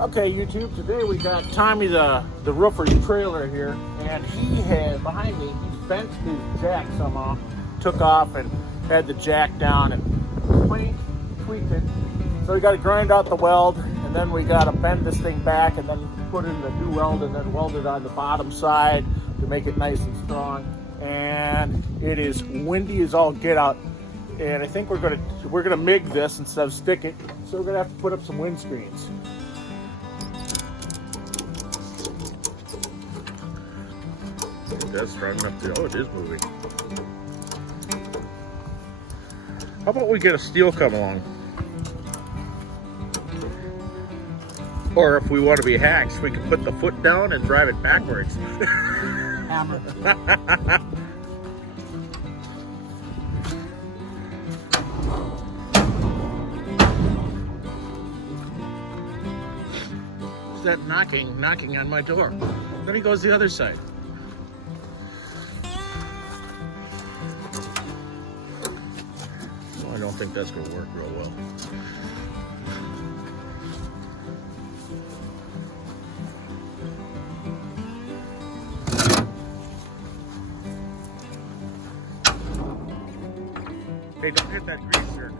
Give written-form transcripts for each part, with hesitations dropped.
Okay, YouTube, today we got Tommy the roofer's trailer here, and he had, behind me, he bent his jack somehow, took off and had the jack down and tweaked it. So we got to grind out the weld, and then we got to bend this thing back and then put in the new weld and then weld it on the bottom side to make it nice and strong. And it is windy as all get out. And I think we're gonna MIG this instead of stick it. So we're gonna have to put up some windscreens. That's strong enough to, oh, it is moving. How about we get a steel come along? Or if we want to be hacks, we can put the foot down and drive it backwards. Hammer. Who's that knocking on my door? Then he goes the other side. I don't think that's going to work real well. Hey, don't hit that greaser.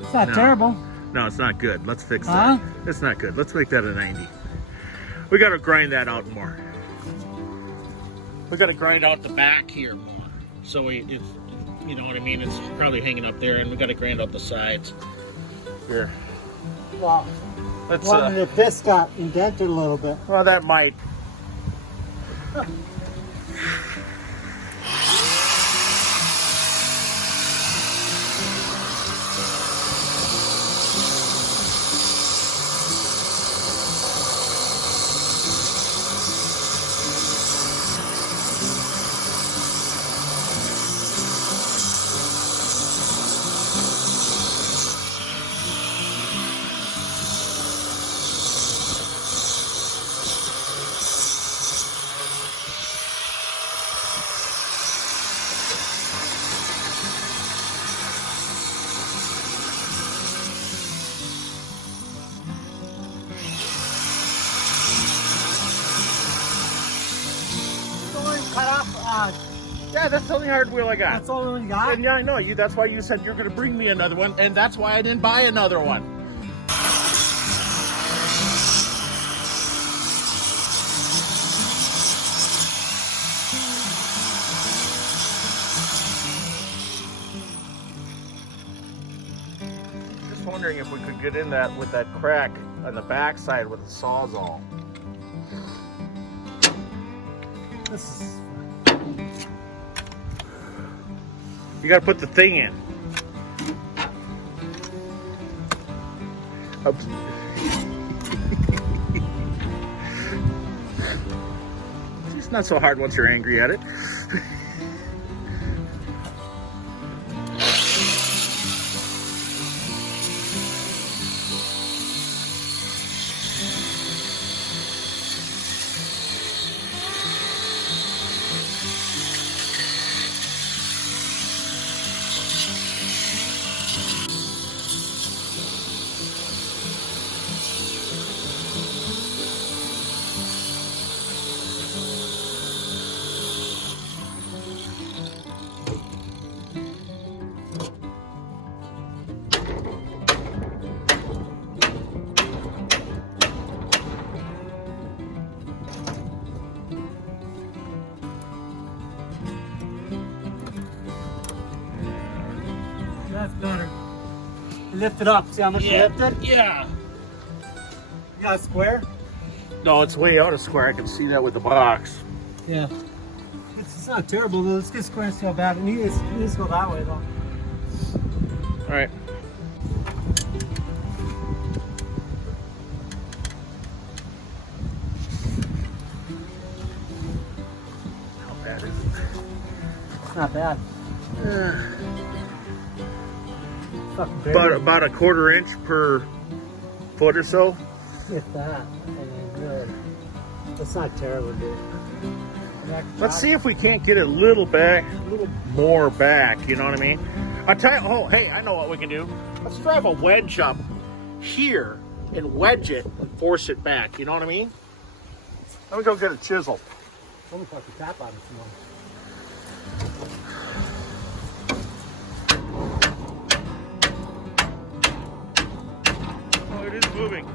It's not terrible. No, it's not good. Let's fix that. It's not good. Let's make that a 90. We got to grind that out more. We got to grind out the back here more. So if you know what I mean, it's probably hanging up there, and we got to grind out the sides. Here. Well, Let's. wondering if this got indented a little bit. Well, that might. Yeah, that's the only hard wheel I got. That's all we got? And yeah, I know you. That's why you said you're going to bring me another one, and that's why I didn't buy another one. Just wondering if we could get in that with that crack on the backside with the sawzall. This is... You gotta put the thing in. Oops. It's not so hard once you're angry at it. That's better. Lift it up. See how much you lifted? Yeah. You got a square? No, it's way out of square. I can see that with the box. Yeah. It's not terrible though. Let's get square so bad. It needs to go that way though. All right. How bad is it? It's not bad. About a 1/4 inch per foot or so. If that, I mean, really, it's not terrible, dude. Let's see if we can't get a little more back. You know what I mean? I'll tell you. Oh, hey, I know what we can do. Let's drive a wedge up here and wedge it and force it back. You know what I mean? Let me go get a chisel. I'm gonna fucking tap on it tomorrow. Oh, it is moving.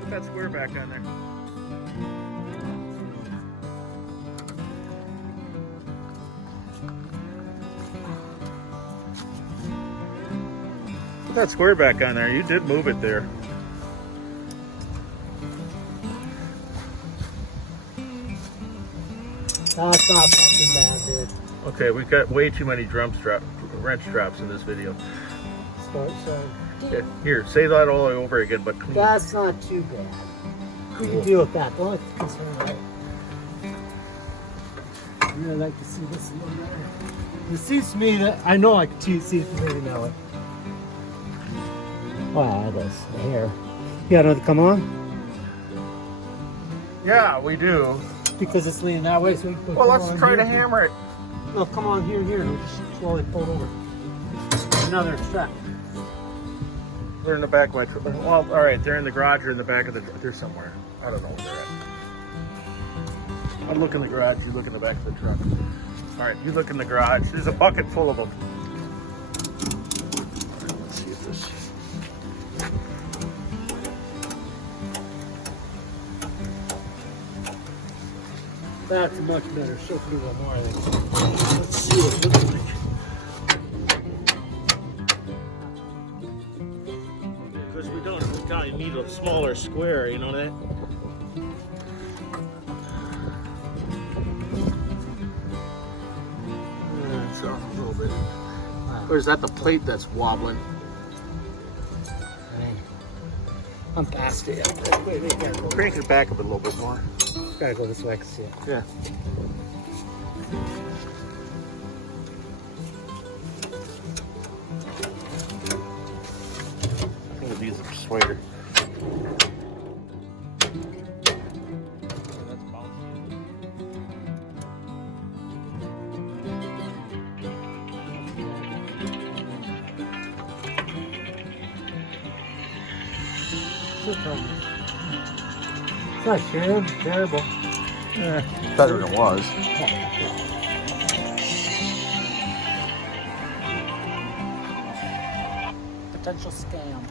Put that square back on there. Put that square back on there. You did move it there. That's not fucking bad, dude. Okay, we've got way too many wrench drops in this video. So, Yeah, here, say that all over again, but clean. that's not too bad. We can deal with that. The only concern, right? I'd really like to see this a little better. It seems to me that I know I can see it moving that way. Wow, that's the hair. You got another come on? Yeah, we do. Because it's leaning that way, so we can put Well, come let's on try here. to hammer it. No, come on here, and we'll just slowly pull it over. Another strap. They're in the back of my truck. Well, all right, they're in the garage or in the back of the truck. They're somewhere. I don't know where they're at. I look in the garage, you look in the back of the truck. All right, you look in the garage. There's a bucket full of them. All right, let's see if this... That's much better. Show me a little more of this. Let's see what it looks like. Because we kind of need a smaller square, you know that? It's off a little bit. Or is that the plate that's wobbling? I'm past it. Wait, gotta go. Crank it back up a little bit more. Gotta go this way, I can see it. Yeah. I think it needs a persuader. It's not terrible. Better than it was. Potential scam.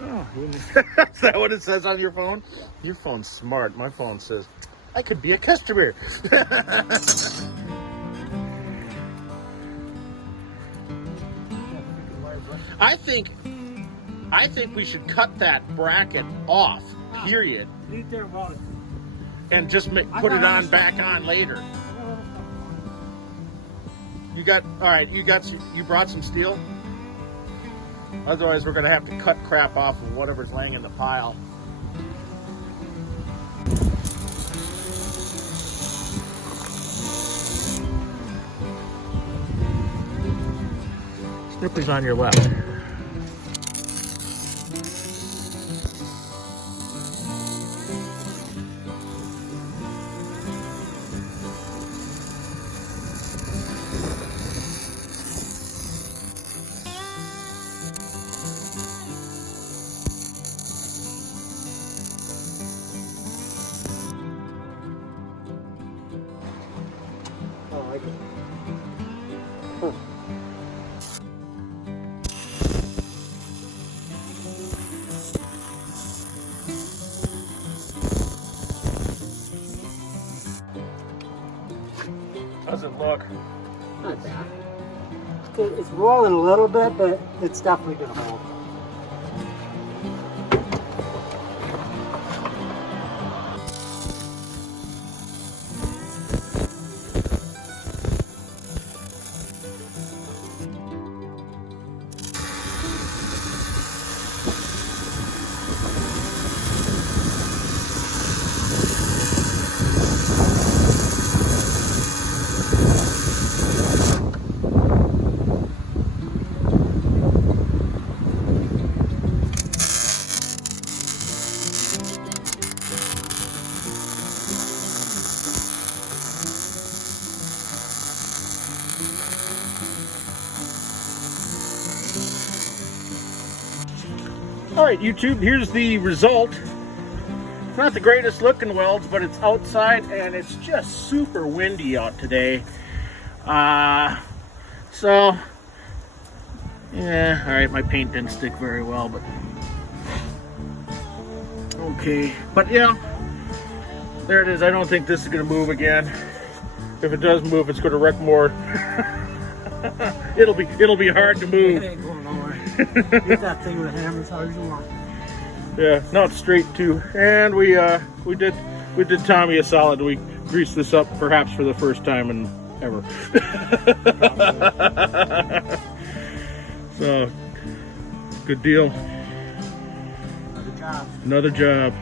Oh, is that what it says on your phone? Your phone's smart. My phone says, I could be a customer. I think we should cut that bracket off, period, Leave there about it. and just put it on back on later. You brought some steel? Otherwise, we're going to have to cut crap off of whatever's laying in the pile. Snipper's on your left. How's it look? Not bad. It's rolling a little bit, but it's definitely going to hold. All right, YouTube, here's the result. Not the greatest looking welds, but it's outside and it's just super windy out today. So, yeah, all right, my paint didn't stick very well, but okay. But yeah, there it is. I don't think this is gonna move again. If it does move, it's gonna wreck more. it'll be hard to move. It ain't going nowhere. Get that thing with a hammer as hard as you want. Yeah, not straight too. And we did Tommy a solid. We greased this up perhaps for the first time in ever. So good deal. Good job. Another job.